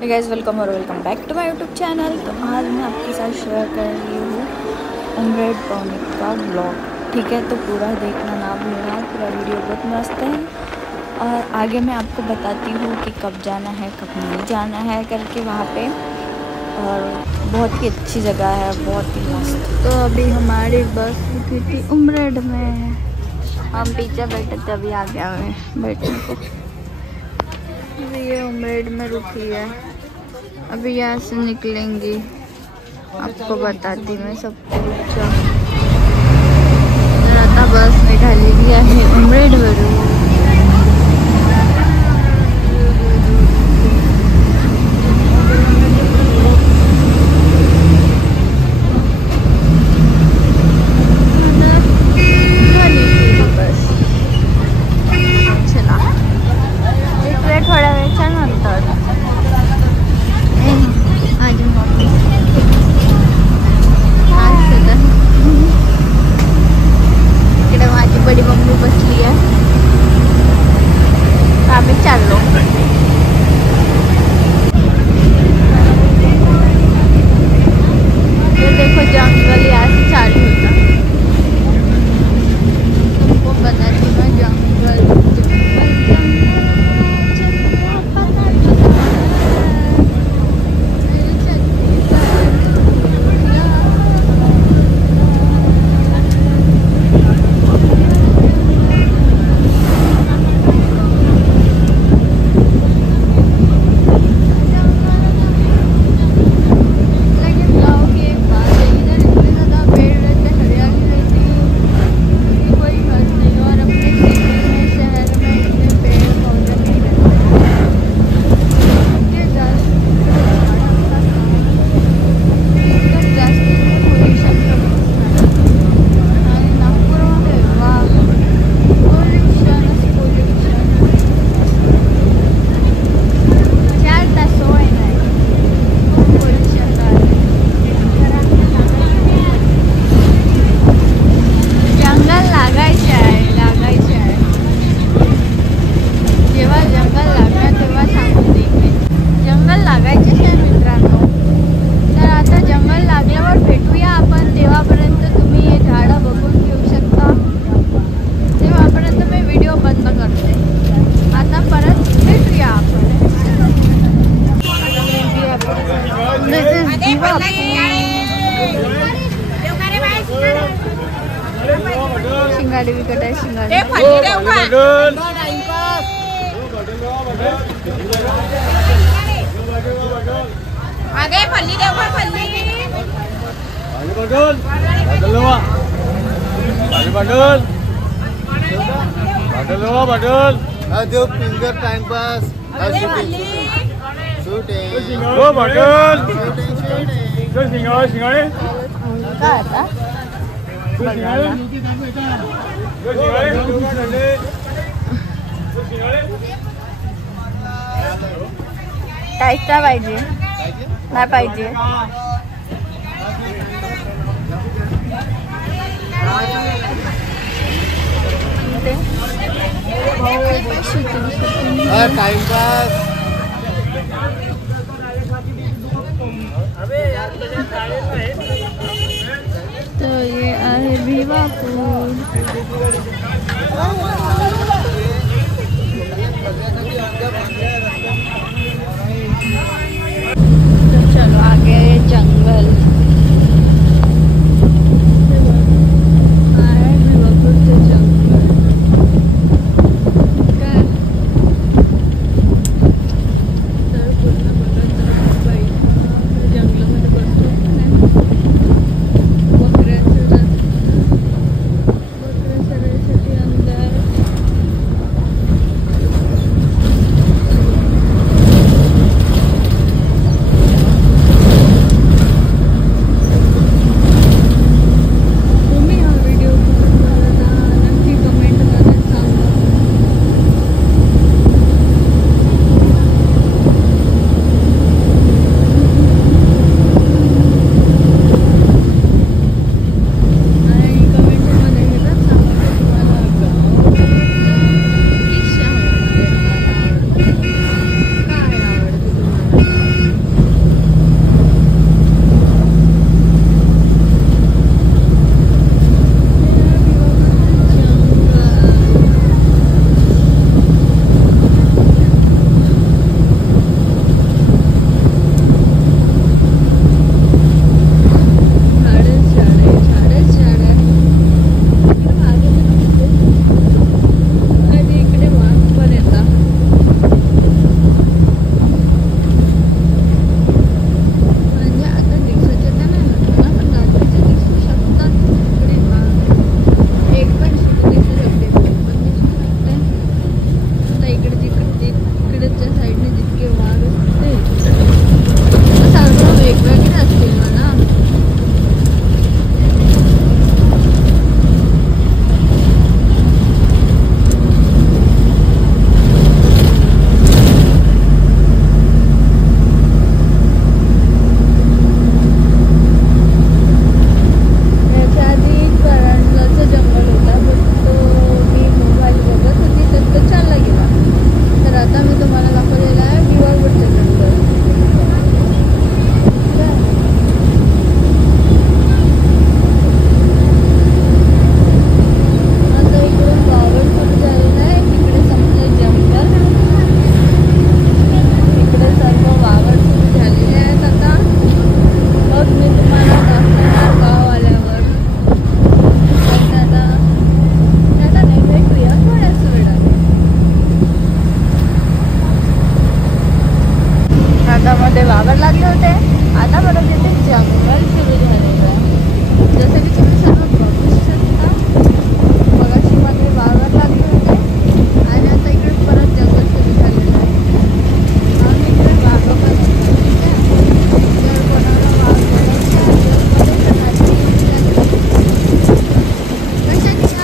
हे guys, welcome और welcome back to my YouTube channel. तो आज मैं आपके साथ शेयर कर रही हूँ उमरेड टॉनिक का ब्लॉग। ठीक है, तो पूरा देखना ना भूलना, पूरा वीडियो बहुत मस्त है। और आगे मैं आपको बताती हूँ कि कब जाना है कब नहीं जाना है करके वहाँ पे। और बहुत ही अच्छी जगह है, बहुत ही मस्त। तो अभी हमारी बस रुकी थी उमरेड में, हम पीछे बैठे थे, अभी आ गया हमें बैठने को। ये उमरेड में रुकी है, अभी यहाँ से निकलेंगी, आपको बताती मैं सब कुछ। जरा बस निकाली गया है उमरेड में। थोड्या वेळच्या नंतर माझी मम्मी इकडे माझी बडी मम्मी बसली आहे, आम्ही चाललो। ये देखो जंगल यहाँ से चालू होता, तुमको बताती मैं जंगल। शिंगाड़ी विकट है, शिंगाड़ी आगे फल्ली देव फल्ली देव फिंगर टाइम पास शूटिंग टाइस्टा पाहिजे नाही पाहिजे। टाइम पास तो ये आहे भिवापूर। तो चलो आगे जंगल भिवापूर के जंगल। तर पूर्ण बघत जंगलामध्ये बसतो बकऱ्याचं मध्ये वावर लागले होते. आता परत इथे जंगल सुरू झालेलं आहे. जसं की तुम्ही सर्व बघू शकता. मगाशी मध्ये वावर लागले होते आणि आता इकडे परत जंगल सुरू झालेलं आहे. आम्ही इकडे वाघ पण असतात, ठीक आहे. जर कोणाला वाघ बघायचे असेल तर कशाची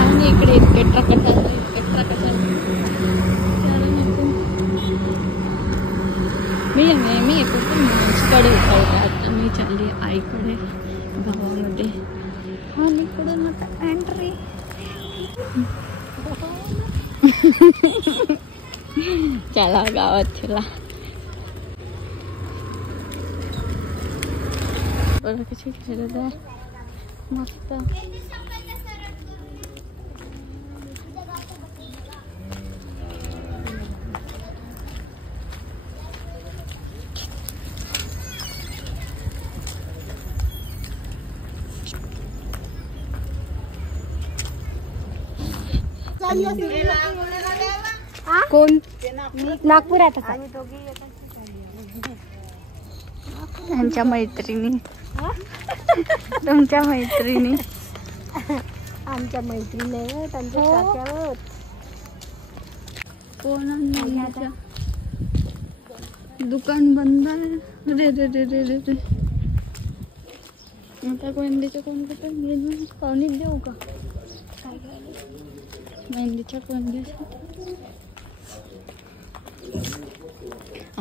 आणि इकडे इतके ट्रक मी येतो कडे आता मी चालली आईकडे गावामध्ये. आणि इकडून आता एंट्री. चला गावात चला. बघा कशी खेळत आहे मस्त. कोण नागपुरात त्यांच्या मैत्रिणी. तुमच्या मैत्रिणी. आमच्या मैत्रिणी त्यांच्या काक्यावर कोण दुकान बंद आहे. रे रे रे रे रे रे. आता मेहंदीच्या कोणत्या घेऊन पाहुणीत देऊ का काय मेहंदीच्या कोणत्यासाठी.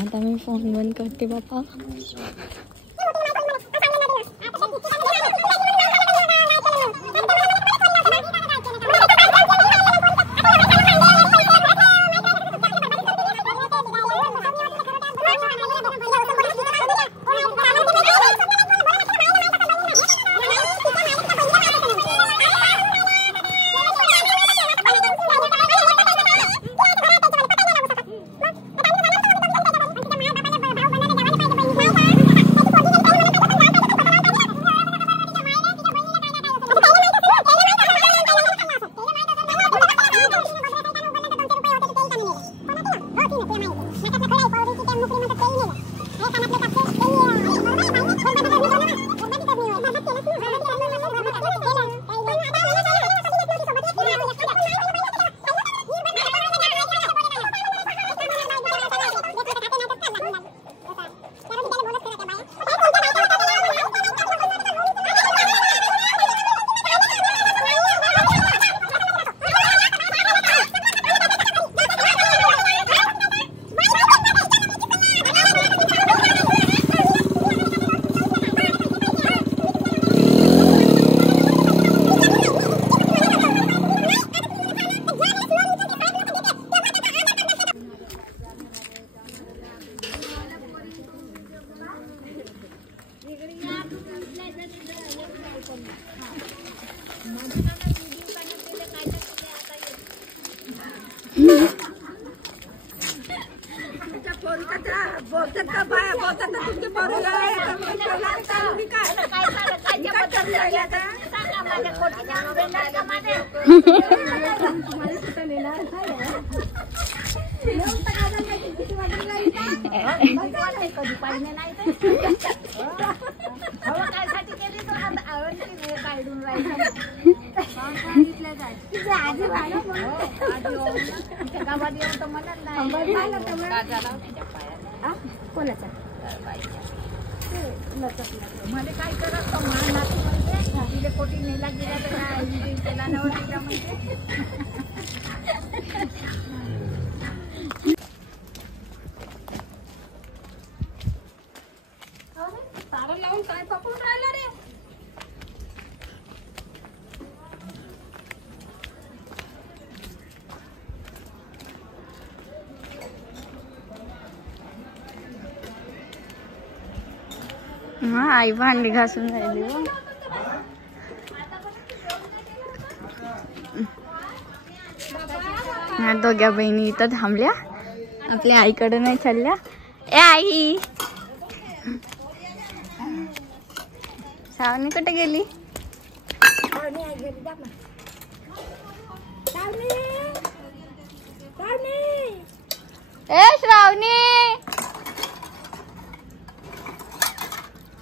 आता मी फोन बंद करते बापा. कोणाचा मला काय करत तिला कोटी नेला गेला त्याला नवरा म्हणजे तारा लावून काय पकडून राहिला रे. हा आई भांडी घासून राहिली हो. ह्या दोघ्या बहिणी इथं थांबल्या, आपल्या आईकडे नाही चालल्या. ए आई, श्रावणी कुठे गेली? ए श्रावणी,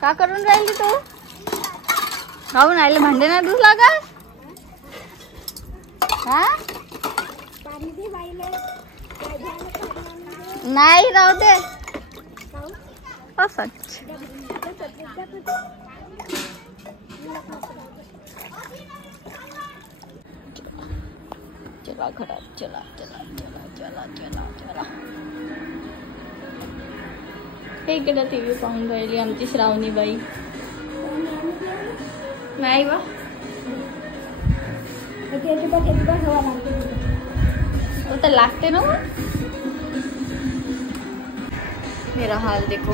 का करून राहिली तू? खाऊन राहिले, भांडे नाही धुसला का? हा नाही, राहू दे असंच. चला घरात, चला चला चला चला चला चला. हे इकडे टीव्ही पाहून राहिली आमची श्रावणी बाई. नाही बा, तो तर लागते ना. मेरा हाल देखो.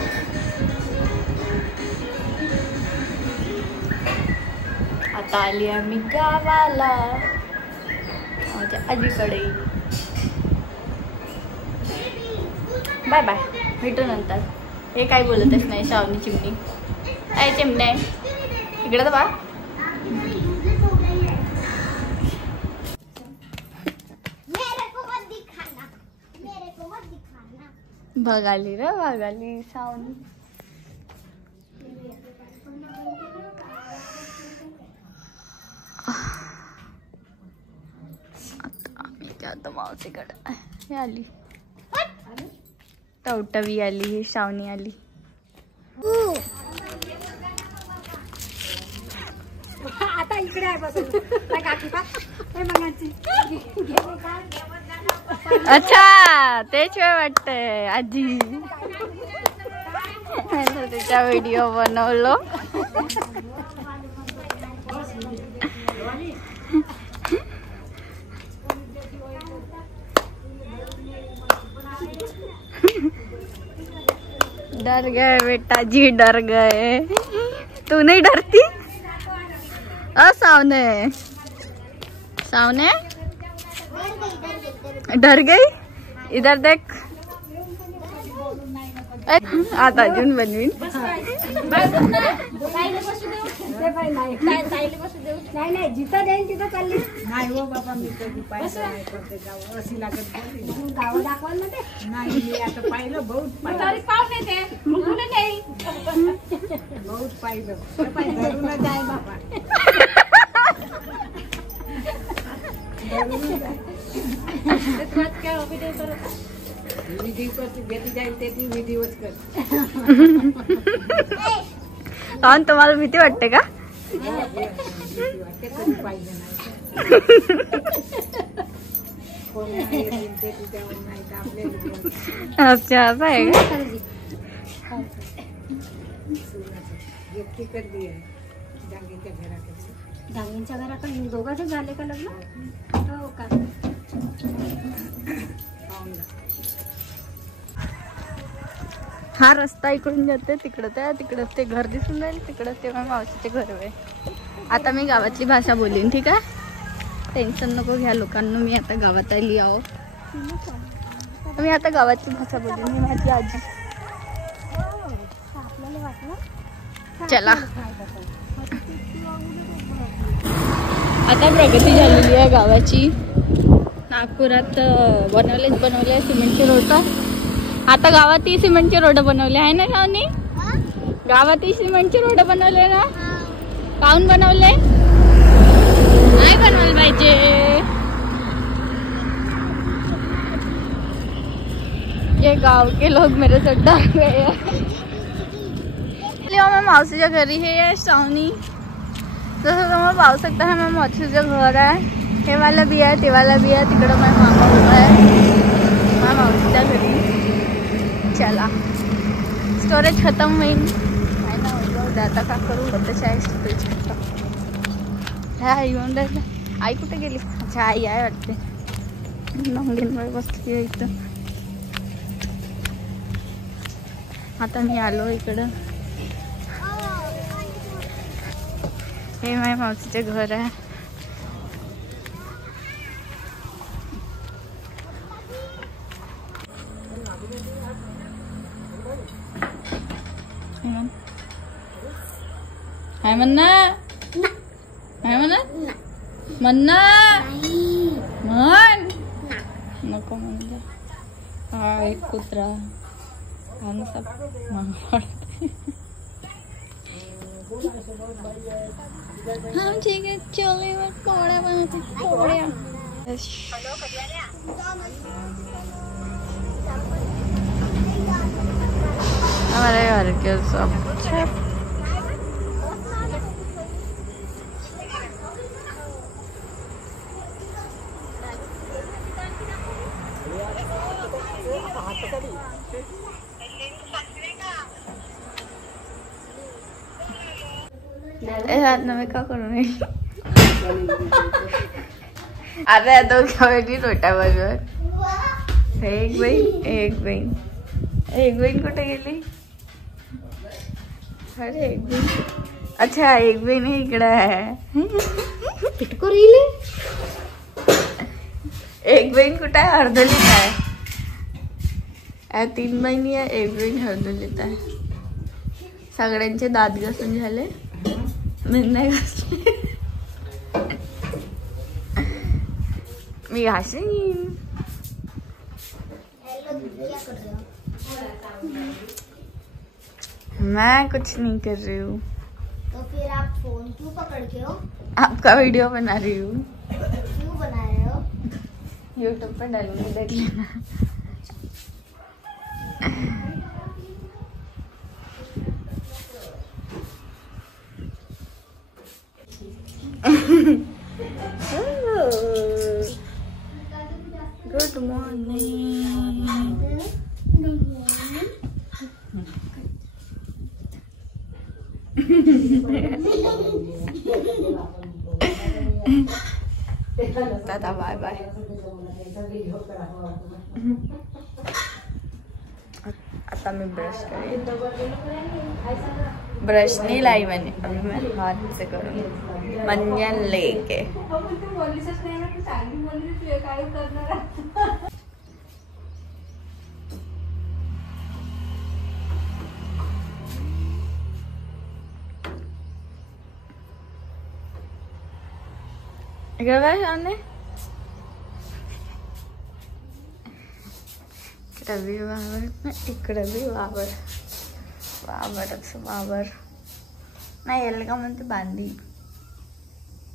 आता आली आम्ही गावाला माझ्या आजीकडे. बाय बाय, भेटू नंतर. हे काय बोलतच नाही श्रावणी चिमणी. काय चिमणे इकडे तर बा. बघाली रे बघाली श्रावणी. आता आम्ही काय आता मावशीकडे. हे आली टवटवी, आली श्रावणी आली. आता इकडे आहे बसून. अच्छा, तेच वेळ वाटतंय आजी. त्याचा व्हिडिओ बनवलो. डर गए बेटा जी, डर गए. तू नहीं डरती? सावने सावने डर गई. इधर देख. आता अजून बनवीन. नाही जिथं जाईन तिथं चालली. नाही हो बाबा, मी कधी पाहिलं नाही करते गाव अशी लागत बोलली. गाव दाखवाल ना ते. नाही, मी आता पाहिलं बहुत पाहिलं बहुत पाहिलं. धरूनच आहे बाबा. विधी करते, भेटी जाईल ते ती विधीवच करते. तुम्हाला भीती वाटते का? वाटते कधी पाहिजे नाही. कोण नाही ते तुझ्यावर नाही तर आपल्याला. अच्छा, असं आहे का? एकटी करली आहे डांगीच्या घराकडे. डांगींच्या घराकडे दोघांचे झाले का लग्न? हो का? हा रस्ता इकडून जाते तिकडं, त्या तिकडं ते घर दिसून राहील, तिकडं ते मावशीचे घर आहे. आता मी गावातली भाषा बोलीन, ठीक आहे? टेन्शन नको घ्या लोकांना, मी आता गावात आली आहो. मी आता गावातली भाषा बोलीन, मी माझी आजी. चला आता प्रगती झालेली आहे गावाची. नागपुरात बनवले सिमेंटचे रोड. आता गावातही सिमेंटचे रोड बनवले आहे ना शावनी? गावातही सिमेंटचे रोड बनवले ना? काहून बनवले? नाही बनवायला पाहिजे. ये गांव के लोग मेरे से डर गए. मैं मावशीच्या घरी हे शावनी. जसं तुम्हाला पाहू शकता है, मैं मावशीचं घर आहे. हे वाला भी आहे, ते वाला भी आहे. तिकडं माझा मामा उभा आहे माझ्या मावशीच्या घरी. चला स्टोरेज खतम होईल काय ना होईल. आता का करू होतं आहे स्टोरेज खतम. ह्या येऊन राहिलं. आई कुठे गेली? अच्छा आई आहे वाटते. नंगेंवर बसली आहे इथं. आता मी आलो इकडं. हे माझ्या मावशीचे घर आहे. हाय म्हणा, हाय म्हणा, म्हणा म्हण. नको म्हणजे हा एक कुत्रा आमचा आमची चोलीवर पोळ्या बनवते. पोळ्या हमारे घर के सब हाथ में क्या करूँगी? अरे तो क्या बेटी छोटा बरोबर. एक बहीण कुठे गेली? अरे एक बहीण. अच्छा एक बहीण इकडे आहे. पिटको रिले एक बहीण कुठे आहे? हरदोलीत आहे. 3 बहिणी आहे, एक बहीण हरदोलीत आहे. सगळ्यांचे दात घासून झाले, मी नाही घासले. मी घासेन. मैं कुछ नहीं कर रही हूँ. तो फिर आप फोन क्यों पकड़ के हो? आपका वीडियो बना रही हूँ. क्यों बना रहे हो? यूट्यूब पे डालूंगी, देख लेना. Good morning. दादा बाय बाय. आता मी ब्रश करेन. ब्रश नहीं लाई मैंने अभी, मैं हाथ से करूँगी मंजन लेके. सामने इकडे वावर, इकडे वावर. वावरच वावर नाही यायला का म्हणते बांधी.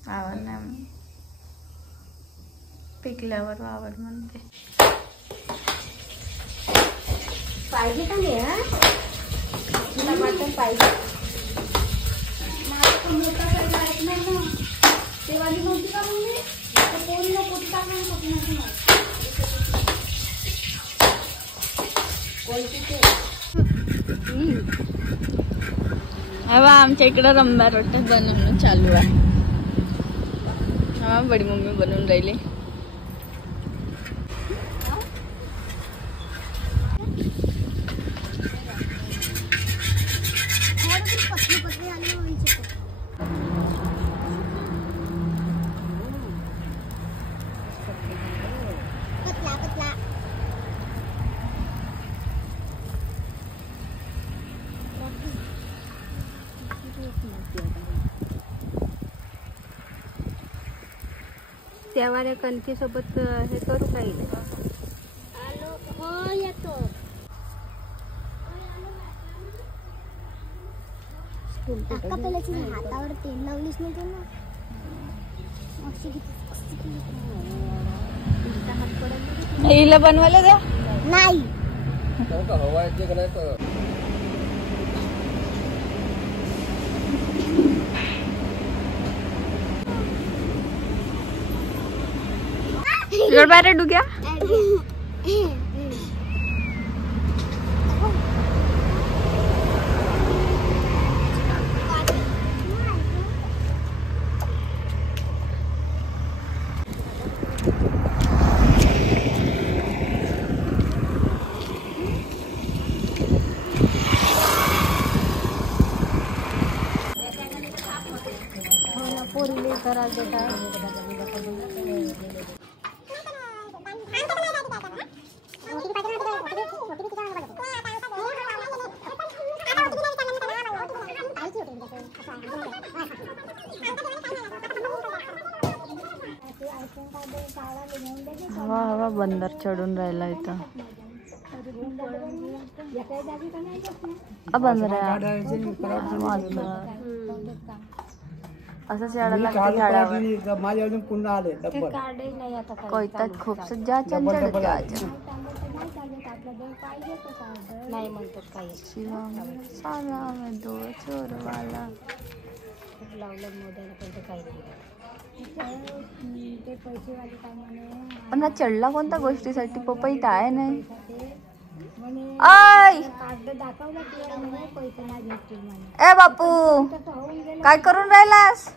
वावर नाही पिकल्यावर वावर म्हणते. पाहिजे का नाही? टमाटर पाहिजे. माझा तो मोठा साईज आहे ना, ते वाली नव्हती का मम्मी? कोणी ना कुठं टाकणार कोकणाची माहिती. अब आमच्या इकडे रंबा रोटी बनवणं चालू आहे. हा बडी मम्मी बनवून राहिली. त्यावाल्या कणकीसोबत हे करू काही हो येतो. हातावर तेल लावलीस नाही तू ना. हिला बनवायला द्या. नाही इकडे बाहेर डुग्या. पोरीले करा देता. हवा हवा बंदर चढून राहिला इथं. बंदर असं झाडं लागते झाडावर. कोयतात खूप सज्जा चंचल त्याच्या नाही म्हणतात काही साला में दो चोरवाला लावलं मोद्याला पण ते काही नाही. ते पैसेवाले कामाने पण हा चढला कोणत्या गोष्टीसाठी? पपई तर आहे नाही. आय दाखवलं की पैसे नाही भेटतील म्हणे. ए बापू काय करून राहिलास?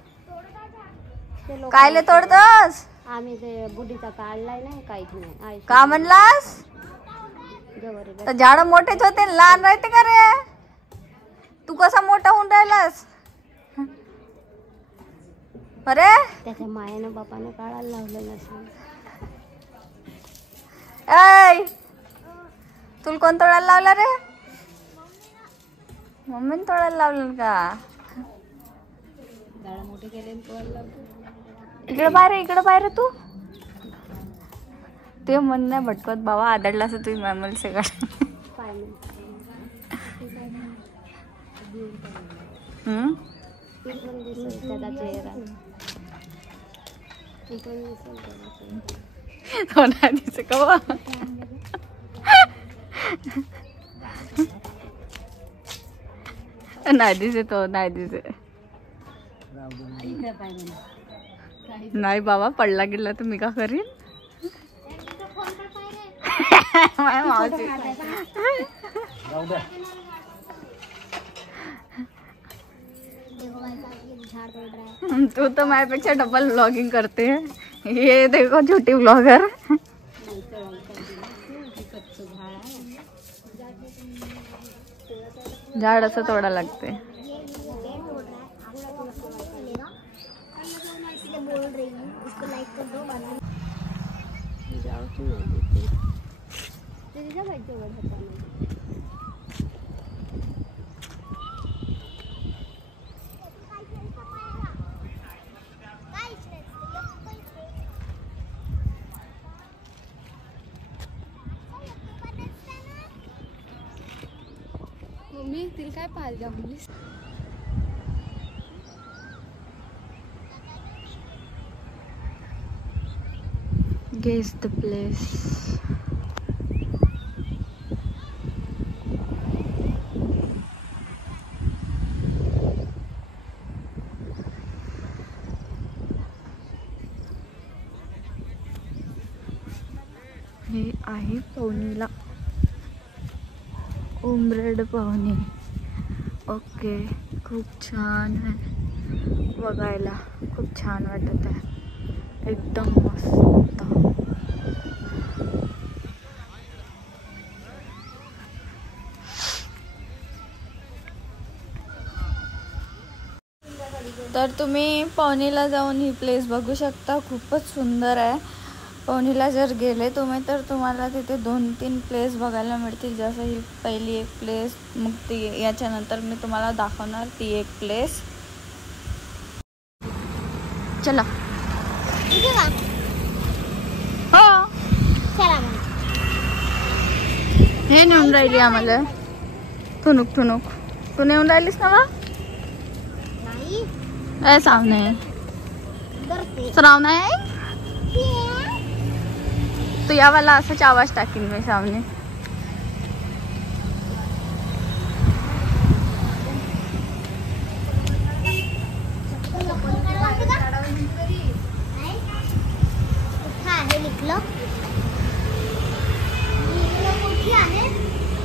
कायले तोडतस? आम्ही ते बुढीचा काढलाय नाही काहीच नाही. का म्हणलास? तर झाड मोठेच होते लहान राहते का रे? तू कसा मोठा होऊन राहिलास? अरे त्याच्या मायानं बापानं काढायला लावलं नसेल. ऐ तुला कोण तोडायला लावला रे? मम्मीने तोडायला लावलं का? झाड मोठे केले इकडे बाहेर तू. ते मन नाही भटकत बाबा. आदळला असं तुम्ही मॅमल से काढ. त्याचा चेहरा नाही दिसे का? नाही दिसे तो नाही दिसे. नाही बाबा पडला गेला तर मी का करीन? मावशी तू तो माझ्यापेक्षा डबल व्लॉगिंग करते. ये देखो छोटी व्लॉगर. झाड असं तोडा लागते. मम्मी तिला काय पाहिजे जमलीस? Guess the place. हे आहे पवनीला उमरेड पवनी. ओके खूप छान आहे बघायला. खूप छान वाटत आहे. एकदम मस्त. तर तुम्ही पवनीला जाऊन ही प्लेस बघू शकता. खूपच सुंदर आहे. पवनीला जर गेले तुम्ही तर तुम्हाला तिथे 2-3 प्लेस बघायला मिळतील. जसं ही पहिली एक प्लेस, मग ती याच्यानंतर मी तुम्हाला दाखवणार ती एक प्लेस. चला हे नेऊन राहिली आम्हाला थुनुक थुनुक. तू नेऊन राहिलीस ना बा? नाही सामने करते श्रावण आहे. तो यावाला असाच आवाज टाकीन मी सामने.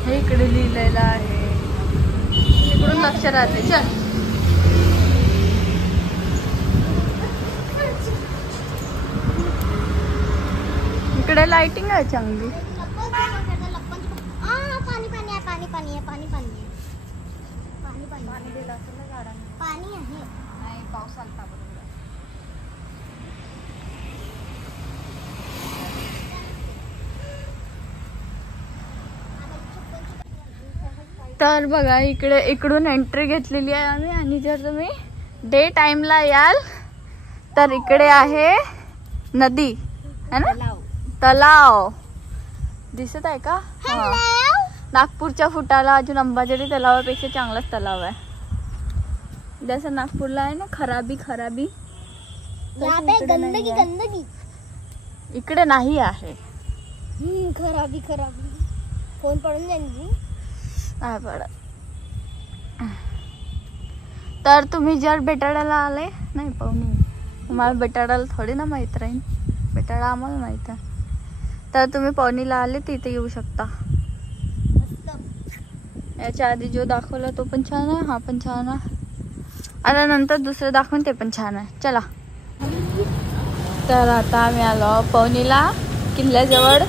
हे इकडे लिहिलेलं आहे. इकडून लक्ष राहते. चल इकडे लाइटिंग आहे चांगली. पाणी आहे. तर बघा इकडे इकडून एंट्री घेतलेली आहे आम्ही. आणि जर तुम्ही डे टाइमला याल तर इकडे आहे नदी है ना, तलाव दिसत आहे का? हा. नागपूरच्या फुटाला अजून अंबाझरी तलावापेक्षा चांगलाच तलाव आहे. जसं नागपूरला आहे ना खराबी खराबी, यहाँ पे गंदगी गंदगी इकडे नाही आहे. खराबी खराबी फोन पडून जाईल. तर तुम्ही जर बेटाळ्याला आले नाही पाहुणे, तुम्हाला बेटाळ्याला थोडी ना माहित राहील. बेटाळा आम्हाला माहित आहे. तर तुम्ही पवनीला आले तिथे येऊ शकता. याच्या आधी जो दाखवला तो पण छान आहे, हा पण छान आहे. आता नंतर दुसरं दाखवून ते पण छान आहे. चला. तर आता आम्ही आलो पवनीला किल्ल्याजवळ.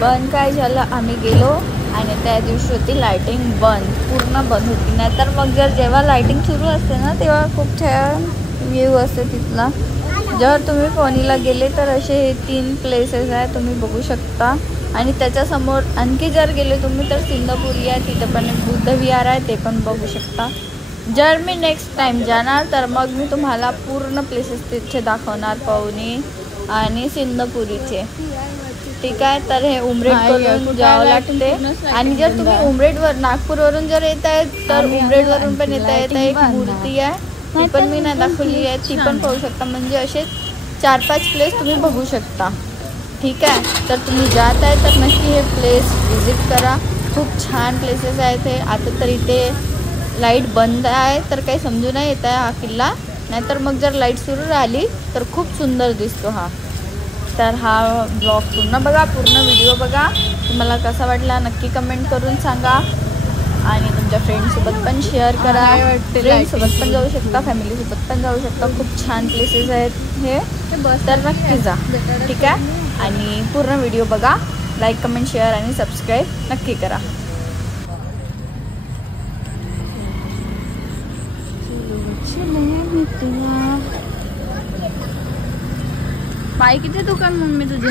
बंद काय झालं, आम्ही गेलो आणि त्या दिवशी होती लाइटिंग बंद, पूर्ण बंद होती. नाहीतर मग जर जेव्हा लाइटिंग सुरू असते ना तेव्हा खूप छान व्ह्यू असते तिथला. जर तुम्ही पवनीला गेले तर असे 3 प्लेसेस आहे तुम्ही बघू शकता. आणि त्याच्यासमोर आणखी जर गेले तुम्ही तर सिंधपुरी आहे, तिथं पण बुद्ध विहार आहे, ते पण बघू शकता. जर मी नेक्स्ट टाइम जाणार तर मग मी तुम्हाला पूर्ण प्लेसेस तिथे दाखवणार, पवनी आणि सिंधपुरीचे. ठीक आहे. तर हे उमरेड करून जावं लागते. आणि जर तुम्ही उमरेडवर नागपूरवरून जर येत आहे तर उमरेडवरून पण येता येता एक मूर्ती आहे, ती पण मी नाही दाखवली आहे, ती पण पाहू शकता. म्हणजे असे 4-5 प्लेस तुम्ही बघू शकता. ठीक आहे. तर तुम्ही जात आहे तर नक्की हे प्लेस विजिट करा. खूप छान प्लेसेस आहेत हे. आता तर इथे लाईट बंद आहे तर काही समजू नाही येत आहे हा किल्ला. नाहीतर मग जर लाईट सुरू राहिली तर खूप सुंदर दिसतो हा. तर हा ब्लॉग पूर्ण बघा, पूर्ण व्हिडिओ बघा. तुम्हाला कसा वाटला नक्की कमेंट करून सांगा. आणि तुमच्या फ्रेंडसोबत पण शेअर करा. फ्रेंडसोबत पण जाऊ शकता, फॅमिलीसोबत पण जाऊ शकता. खूप छान प्लेसेस आहेत हे. तर नक्की जा. ठीक आहे. आणि पूर्ण व्हिडिओ बघा. लाईक कमेंट शेअर आणि सबस्क्राईब नक्की करा. पाय किती दुकान मम्मी तुझे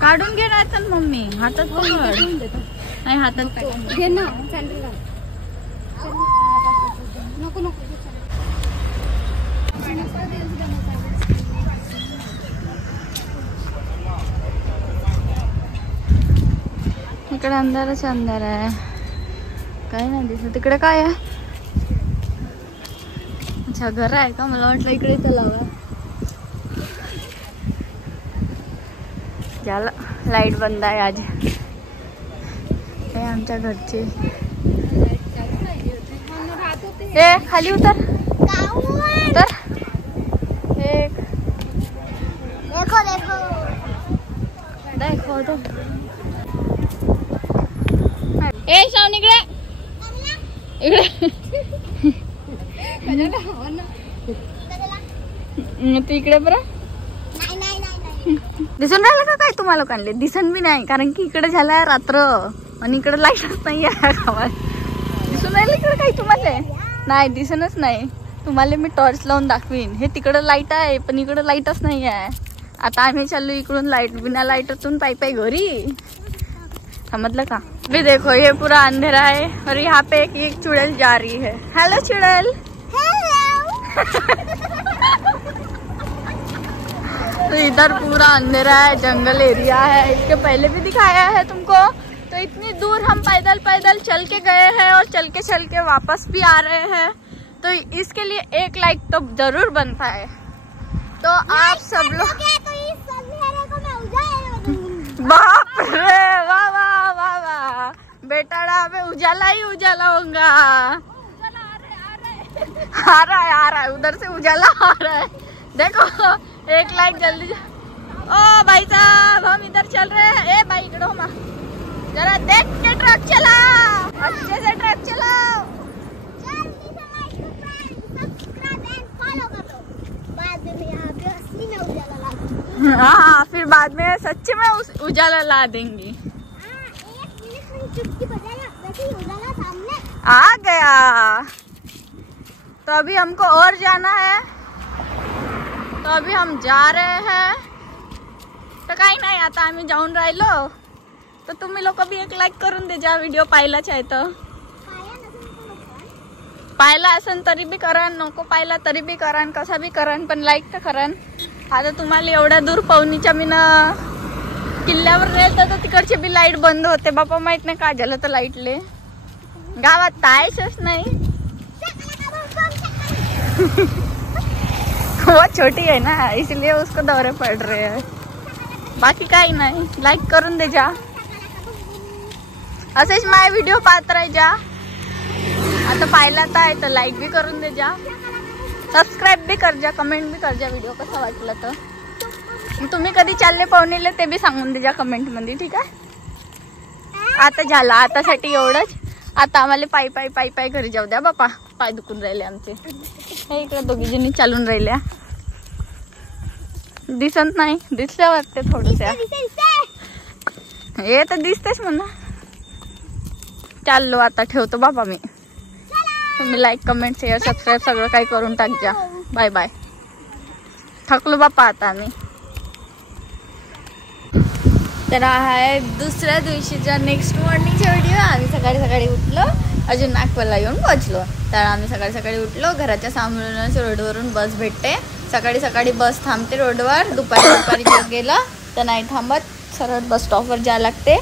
काढून घे. नाही तर मम्मी हातात पकड. नाही हातात घे ना. नको नको. इकडे अंधारच अंधार आहे, काही नाही दिसत. तिकडे काय आहे? अच्छा घर आहे का? मला वाटलं इकडे तलाव आहे. झालं लाईट बंद आहे आज. हे आमच्या घरचे. ए खाली उतर. उतर. एक देखो देखो देखो तो. ए शावनी इकडे इकडे. तू इकडे बरं. दिसून राहिलं का काय तुम्हाला? काढले दिसन बी नाही, कारण की इकडे झालाय रात्र आणि इकडे लाईटच नाही आहे गावात. दिसून राहिलं इकडे काही तुम्हाला? नाही दिसूनच नाही. तुम्हाला मी टॉर्च लावून दाखवीन. हे तिकडे लाईट आहे पण इकडे लाईटच नाही आहे. आता आम्ही चाललो इकडून लाईट बिना लाईटतून पायी घरी. समझलं का? भी देखो ये पूरा अंधेरा है और यहाँ पे एक चुड़ैल जा रही है. हेलो चुड़ैल. तो इधर पूरा अंधेरा है, जंगल एरिया है। इसके पहले भी दिखाया है तुमको। तो इतनी दूर हम पैदल पैदल चल के गए हैं और चल के वापस भी आ रहे हैं। तो इसके लिए 1 लाइक तो जरूर बनता है। तो आप सब लोग बाप रे, वाह वाह वाह वाह बेटा, मैं उजाला ही उजाला होगा। आ रहा है उधर से उजाला आ रहा है। देखो 1 लाइक जल्दी। ओ भाई साहब, हम इधर चल रहे हैं। ए भाई इकड़ो माँ, जरा देख के ट्रक चला, अच्छे से ट्रक चलाओ। हाँ, फिर बाद में सच में उजाला ला देंगी। आ गया। तो अभी हमको और जाना है, तो अभी हम जा रहे हैं। तर काही नाही, आता आम्ही जाऊन राहिलो। तर तुम्ही लोक बी 1 लाईक करून दे जा, व्हिडिओ पाहिलाच आहे तर। पाहिला असेल तरी बी करण, नको पाहिला तरी बी करण, कसा बी करण, पण लाईक तर करण। आता तुम्हाला एवढ्या दूर पवनीच्या मी किल्ल्यावर राहिलं तर तिकडचे बी लाईट बंद होते। बापा माहित नाही काय झालं तर लाईटले गावात तायच नाही। वो छोटी है ना, इसलिए उसको दौरे पड़ रहे हैं, बाकी काही नाही। लाईक करून दे जा, असेच माझे व्हिडिओ पाहत राह जा। आता पाहिला तर लाईक भी करून दे जा, सबस्क्राईब भी कर जा, कमेंट भी कर जा व्हिडिओ कसा वाटला तर। तुम्ही कधी चालले पवनीले ते बी सांगून दे जा कमेंट मध्ये, ठीक आहे। आता झाला, आतासाठी एवढंच। आता आम्हाला पायी घरी जाऊ द्या बापा, पाय दुखून राहिले आमचे। हे इकडे दोघी जणी चालून राहिल्या, दिसत नाही, दिसल्या वाटते थोडस। हे तर दिसतेच म्हणा। चाललो आता, ठेवतो बापा मी। तुम्ही लाईक कमेंट शेअर सबस्क्राईब सगळं काही करून टाक जा। बाय बाय, थकलो बापा आता आम्ही। तर आहे दुसऱ्या दिवशीच्या नेक्स्ट मॉर्निंगचा व्हिडिओ। आम्ही सकाळी उठलो, अजून नागपूरला येऊन पोहोचलो। तर आम्ही सकाळी उठलो, घराच्या सामोरूनच रोडवरून बस भेटते। सकाळी बस थांबते रोडवर, दुपारी गेलं तर नाही थांबत, सरळ बस स्टॉपवर जायला लागते।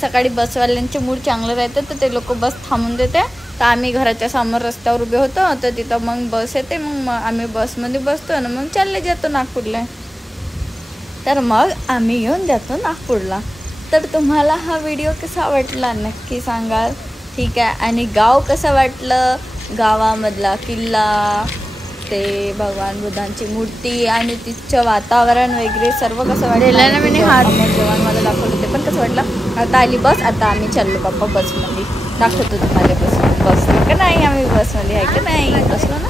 सकाळी बसवाल्यांचे मूड चांगलं राहते तर ते लोक बस थांबून देते। तर आम्ही घराच्या समोर रस्त्यावर उभे होतो, तर तिथं मग बस येते, मग आम्ही बसमध्ये बसतो आणि मग चालले जातो नागपूरला। तर मग आम्ही येऊन जातो नागपूरला। तर तुम्हाला हा व्हिडिओ कसा वाटला नक्की सांगाल, ठीक आहे। आणि गाव कसं वाटलं, गावामधला किल्ला, ते भगवान बुद्धांची मूर्ती आणि तिचं वातावरण वगैरे सर्व कसं वाटलं। मी जेवण मला दाखवलं ते पण कसं वाटलं। आता आली बस, आता आम्ही चाललो बाप्पा बसमध्ये, दाखवतो तुम्हाला बस का नाही, आम्ही बसमध्ये आहे का नाही, बसलो ना।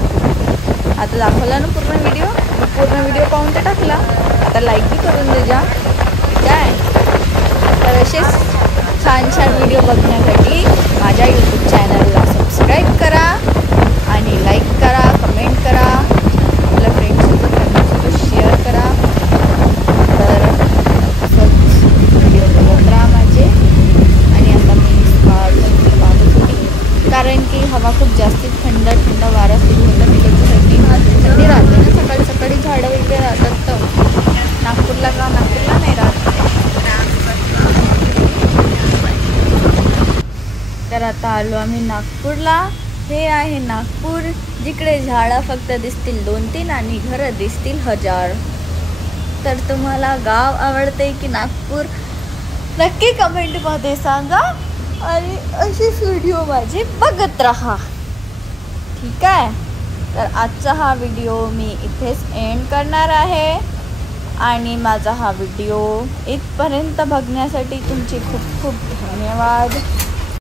आता दाखवला ना पूर्ण व्हिडिओ पाहून ते टाकला। आता लाईक बी करून दे जा, ठीक आहे। तर असेच छान व्हिडिओ बघण्यासाठी माझ्या यूट्यूब चॅनलला सबस्क्राईब करा आणि लाईक करा, कमेंट करा, आपल्या फ्रेंड्ससोबत शेअर करा। तर असंच व्हिडिओ बघत राहा माझे। आणि आता मी बागत होती, कारण की हवा खूप जास्त थंड वारा सुरू होता तिकडच्या साईडने। थंडी राहते ना, सकाळी झाडं वगैरे राहतात। तर नागपूरला नाही राहत। तर आता आलो आम्ही नागपूरला। हे आहे नागपूर, जिकडे झाडं फक्त दिसतील 2-3 आणि घरं दिसतील 1000। तर तुम्हाला गाव आवडते की नागपूर, नक्की कमेंटमध्ये सांगा आणि असेच व्हिडिओ माझे बघत राहा, ठीक आहे। तर आजचा हा व्हिडिओ मी इथेच एंड करणार आहे। आणि माझा हा व्हिडिओ इथपर्यंत बघण्यासाठी तुमचे खूप खूप धन्यवाद।